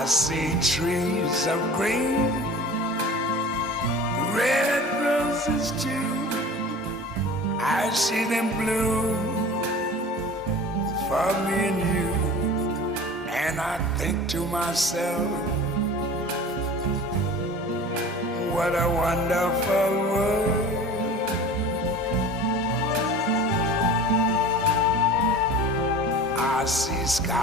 I see trees of green, red roses too. I see them bloom for me and you. And I think to myself, what a wonderful world. I see skies